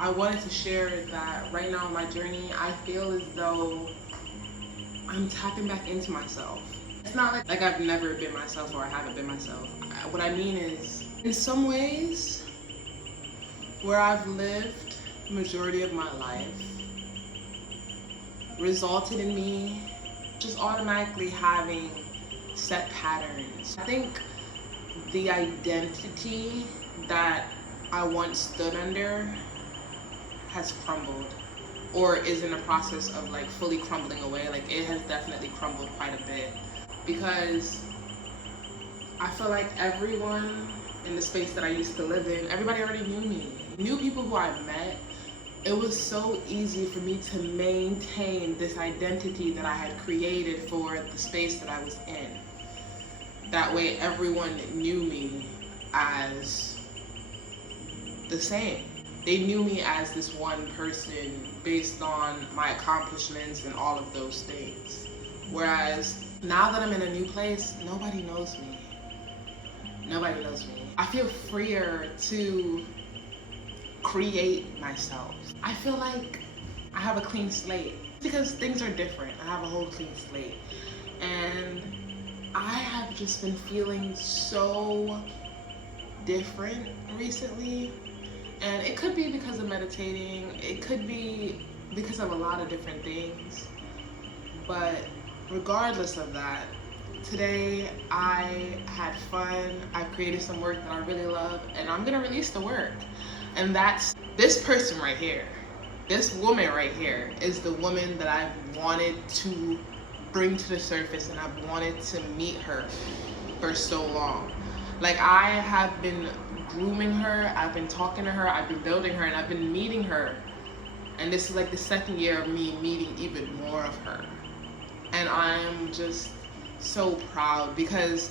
I wanted to share that right now in my journey, I feel as though I'm tapping back into myself. It's not like I've never been myself or I haven't been myself. What I mean is, in some ways, where I've lived the majority of my life resulted in me just automatically having set patterns. I think the identity that I once stood under has crumbled, or is in the process of like fully crumbling away. Like, it has definitely crumbled quite a bit, because I feel like everyone in the space that I used to live in, everybody already knew me. Knew people who I met. It was so easy for me to maintain this identity that I had created for the space that I was in. That way everyone knew me as the same. They knew me as this one person based on my accomplishments and all of those things. Whereas now that I'm in a new place, nobody knows me. Nobody knows me. I feel freer to create myself. I feel like I have a clean slate because things are different. I have a whole clean slate. And I have just been feeling so different recently. And it could be because of meditating. It could be because of a lot of different things. But regardless of that, today I had fun. I created some work that I really love, and I'm gonna release the work. And that's this person right here. This woman right here is the woman that I've wanted to bring to the surface, and I've wanted to meet her for so long. Like, I have been grooming her, I've been talking to her, I've been building her, and I've been meeting her. And this is like the second year of me meeting even more of her. And I'm just so proud, because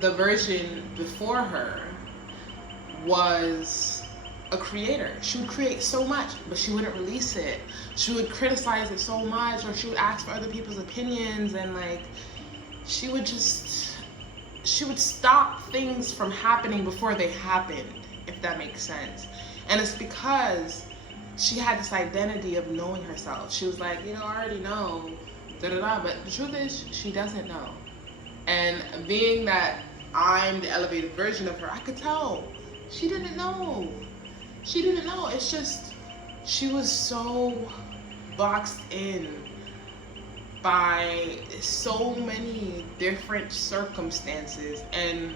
the version before her was a creator. She would create so much, but she wouldn't release it. She would criticize it so much, or she would ask for other people's opinions, and like, she would stop things from happening before they happened, if that makes sense. And it's because she had this identity of knowing herself. She was like, I already know, but the truth is, she doesn't know. And being that I'm the elevated version of her, I could tell she didn't know. She didn't know. It's just, she was so boxed in by so many different circumstances and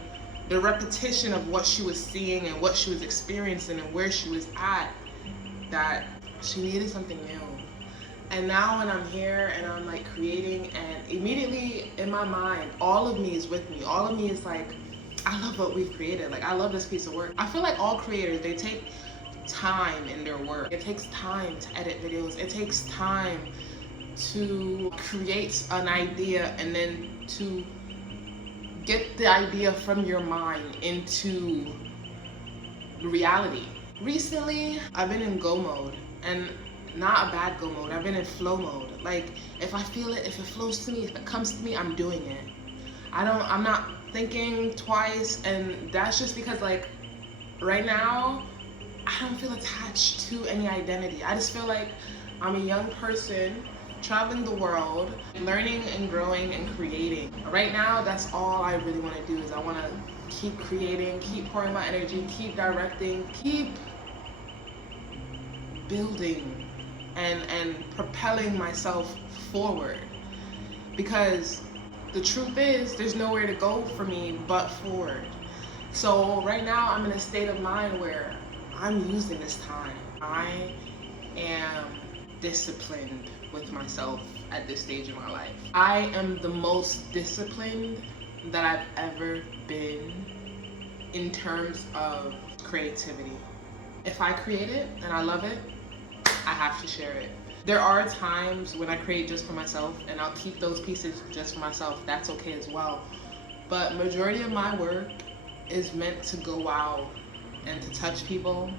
the repetition of what she was seeing and what she was experiencing and where she was at, that she needed something new. And now when I'm here and I'm like creating, and immediately in my mind, all of me is with me. All of me is like, I love what we've created. Like, I love this piece of work. I feel like all creators, they take time in their work. It takes time to edit videos. It takes time to create an idea, and then to get the idea from your mind into reality. Recently, I've been in go mode, and not a bad go mode. I've been in flow mode. Like, if I feel it, if it flows to me, if it comes to me, I'm doing it. I'm not thinking twice, and that's just because, like, right now, I don't feel attached to any identity. I just feel like I'm a young person traveling the world, learning and growing and creating. Right now, that's all I really want to do. Is I want to keep creating, keep pouring my energy, keep directing, keep building and propelling myself forward. Because the truth is, there's nowhere to go for me but forward. So right now, I'm in a state of mind where I'm using this time. I am disciplined with myself at this stage in my life. I am the most disciplined that I've ever been in terms of creativity. If I create it and I love it, I have to share it. There are times when I create just for myself, and I'll keep those pieces just for myself. That's okay as well. But majority of my work is meant to go out and to touch people.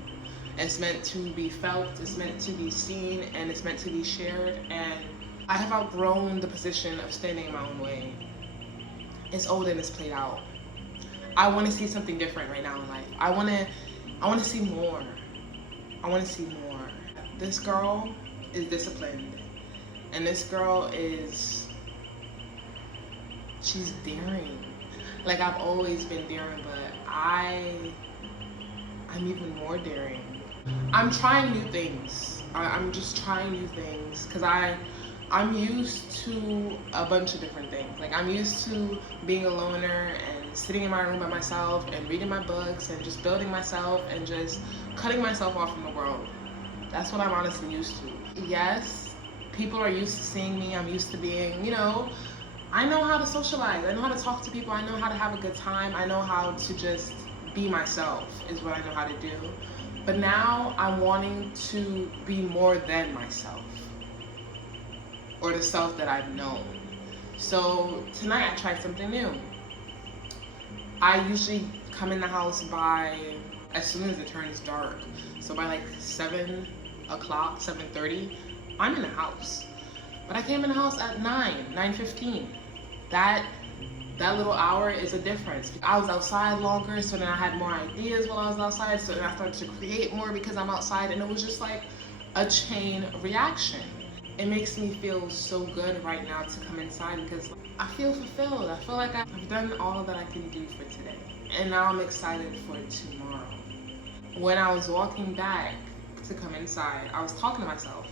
It's meant to be felt, it's meant to be seen, and it's meant to be shared. And I have outgrown the position of standing in my own way. It's old and it's played out. I want to see something different right now in life. I want to I want to see more. I want to see more. This girl is disciplined, and this girl she's daring. Like, I've always been daring, but I'm even more daring. I'm trying new things. I'm just trying new things because I'm used to a bunch of different things. Like, I'm used to being a loner and sitting in my room by myself and reading my books and just building myself and just cutting myself off from the world. That's what I'm honestly used to. Yes, people are used to seeing me. I'm used to being, I know how to socialize. I know how to talk to people. I know how to have a good time. I know how to just be myself is what I know how to do. But now I'm wanting to be more than myself, or the self that I've known. So tonight I tried something new. I usually come in the house as soon as it turns dark. So by like 7 o'clock, 7:30, I'm in the house. But I came in the house at 9:15. That little hour is a difference. I was outside longer, so then I had more ideas while I was outside, so then I started to create more because I'm outside, and it was just like a chain reaction. It makes me feel so good right now to come inside because I feel fulfilled. I feel like I've done all that I can do for today. And now I'm excited for tomorrow. When I was walking back to come inside, I was talking to myself.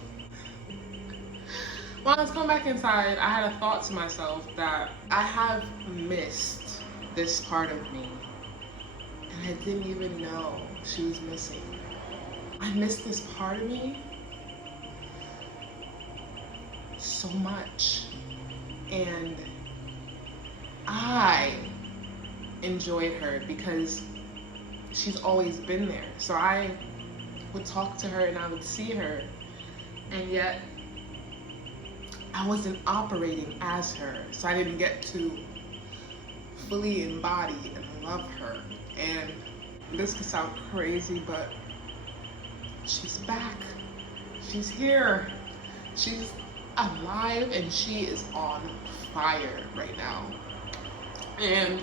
When I was coming back inside, I had a thought to myself that I have missed this part of me. And I didn't even know she was missing. I missed this part of me so much. And I enjoyed her because she's always been there. So I would talk to her and I would see her, and yet I wasn't operating as her. So I didn't get to fully embody and love her. And this could sound crazy, but she's back. She's here. She's alive and she is on fire right now. And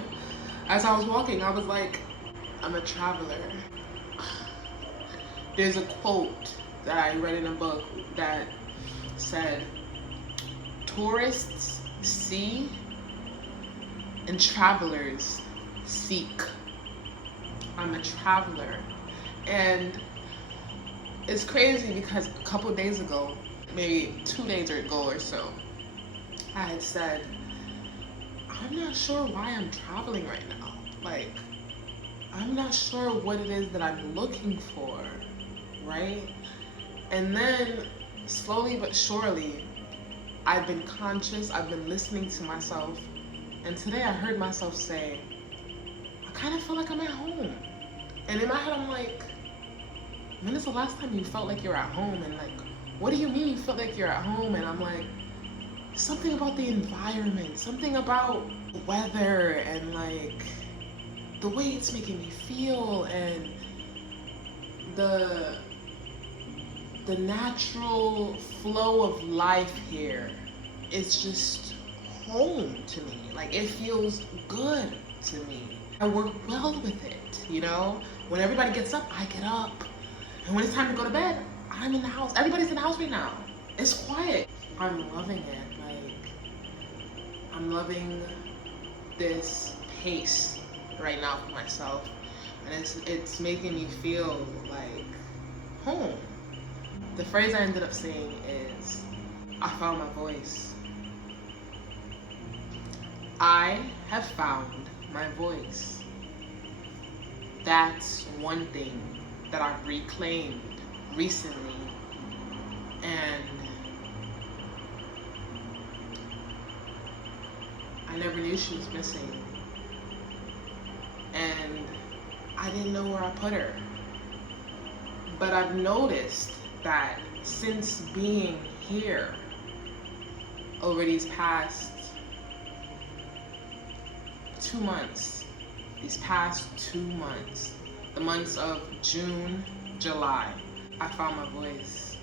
as I was walking, I was like, I'm a traveler. There's a quote that I read in a book that said, tourists see and travelers seek. I'm a traveler. And it's crazy because a couple days ago, maybe 2 days ago or so, I had said, I'm not sure why I'm traveling right now. Like, I'm not sure what it is that I'm looking for, right? And then slowly but surely, I've been conscious, I've been listening to myself, and today I heard myself say, I kind of feel like I'm at home. And in my head I'm like, when is the last time you felt like you're at home? And like, what do you mean you felt like you're at home? And I'm like, something about the environment, something about the weather and like the way it's making me feel, and the natural flow of life here is just home to me. Like, it feels good to me. I work well with it, you know? When everybody gets up, I get up. And when it's time to go to bed, I'm in the house. Everybody's in the house right now. It's quiet. I'm loving it. Like, I'm loving this pace right now for myself. And it's making me feel like home. The phrase I ended up saying is, I found my voice. I have found my voice. That's one thing that I've reclaimed recently, and I never knew she was missing, and I didn't know where I put her. But I've noticed that since being here over these past 2 months, the months of June, July, I found my voice.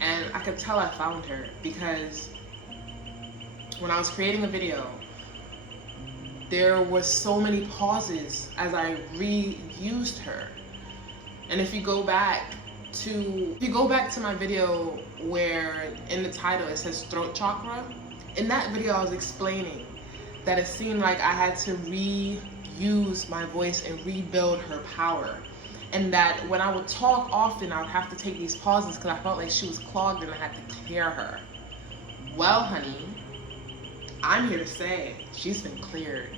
And I could tell I found her because when I was creating a video, there was so many pauses as I reused her. And if you go back to my video where in the title it says throat chakra, in that video I was explaining that it seemed like I had to reuse my voice and rebuild her power. And that when I would talk often, I would have to take these pauses because I felt like she was clogged and I had to clear her. Well, honey, I'm here to say she's been cleared.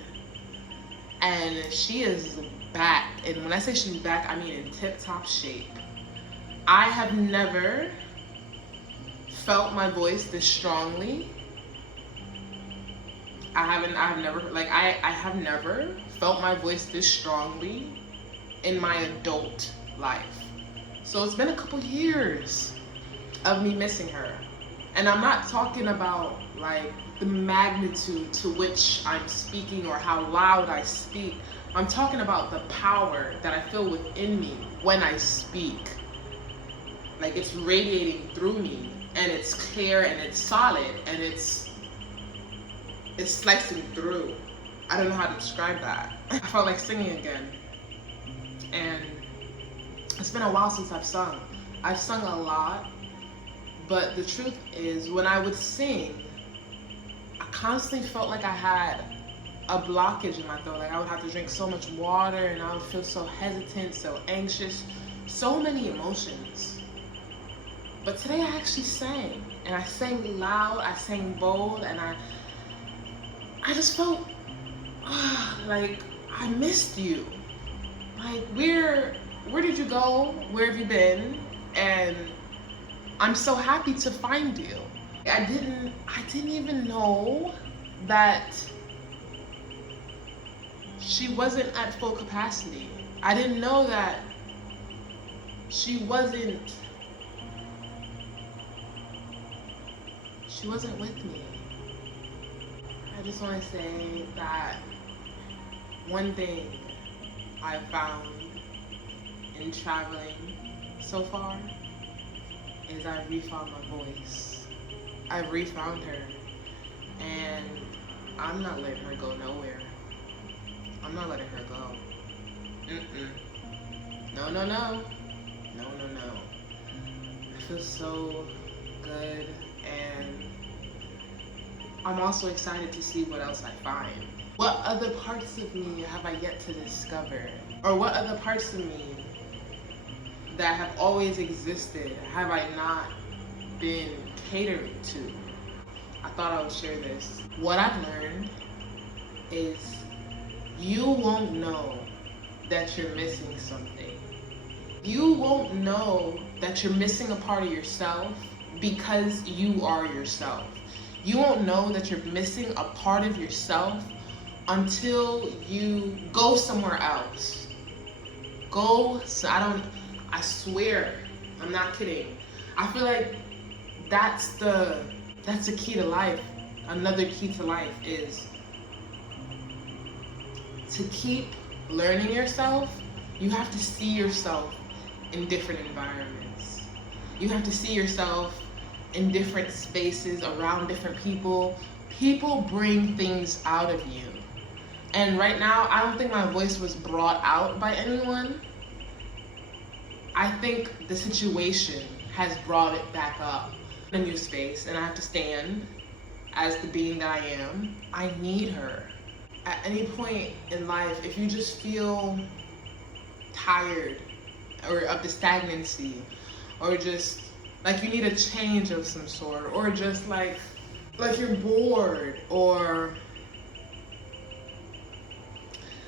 And she is back. And when I say she's back, I mean in tip-top shape. I have never felt my voice this strongly. I have never felt my voice this strongly in my adult life. So it's been a couple years of me missing her. And I'm not talking about like the magnitude to which I'm speaking or how loud I speak. I'm talking about the power that I feel within me when I speak. Like it's radiating through me and it's clear and it's solid and it's slicing through. I don't know how to describe that. I felt like singing again. And it's been a while since I've sung. I've sung a lot, but the truth is when I would sing, I constantly felt like I had a blockage in my throat. Like I would have to drink so much water and I would feel so hesitant, so anxious, so many emotions. But today I actually sang, and I sang loud, I sang bold, and I just felt like I missed you. Like where did you go? Where have you been? And I'm so happy to find you. I didn't even know that she wasn't at full capacity. I didn't know that she wasn't with me. I just want to say that one thing I've found in traveling so far is I've refound my voice. I've refound her, and I'm not letting her go nowhere. I'm not letting her go. No, no, no. No, no, no. I feel so good, and I'm also excited to see what else I find. What other parts of me have I yet to discover? Or what other parts of me that have always existed have I not been catering to? I thought I would share this. What I've learned is you won't know that you're missing something. You won't know that you're missing a part of yourself because you are yourself. You won't know that you're missing a part of yourself until you go somewhere else. I swear, I'm not kidding. I feel like that's the key to life. Another key to life is to keep learning yourself. You have to see yourself in different environments. You have to see yourself in different spaces, around different people. People bring things out of you. And right now, I don't think my voice was brought out by anyone. I think the situation has brought it back up in a new space, and I have to stand as the being that I am. I need her. At any point in life, if you just feel tired or of the stagnancy, or just like you need a change of some sort, or just like you're bored, or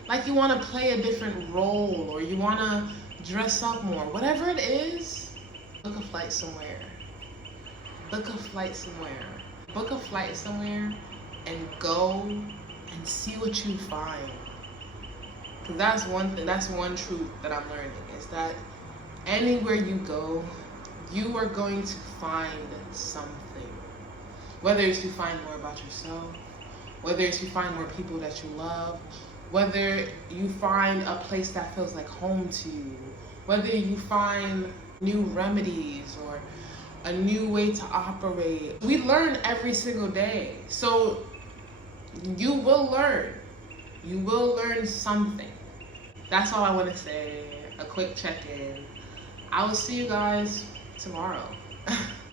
like you want to play a different role, or you want to dress up more, whatever it is, book a flight somewhere. Book a flight somewhere. Book a flight somewhere and go and see what you find. Because that's one thing, that's one truth that I'm learning, is that anywhere you go, you are going to find something. Whether it's you find more about yourself, whether it's you find more people that you love, whether you find a place that feels like home to you, whether you find new remedies or a new way to operate. We learn every single day. So you will learn. You will learn something. That's all I want to say. a quick check-in. I will see you guys tomorrow.